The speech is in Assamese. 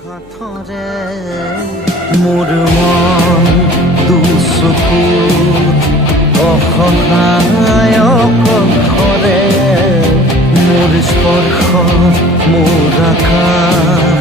হাতৰে মোৰ মন দুচকুত অসহায় অকলশৰে মোৰ স্পৰ্শ মোৰ আকাশ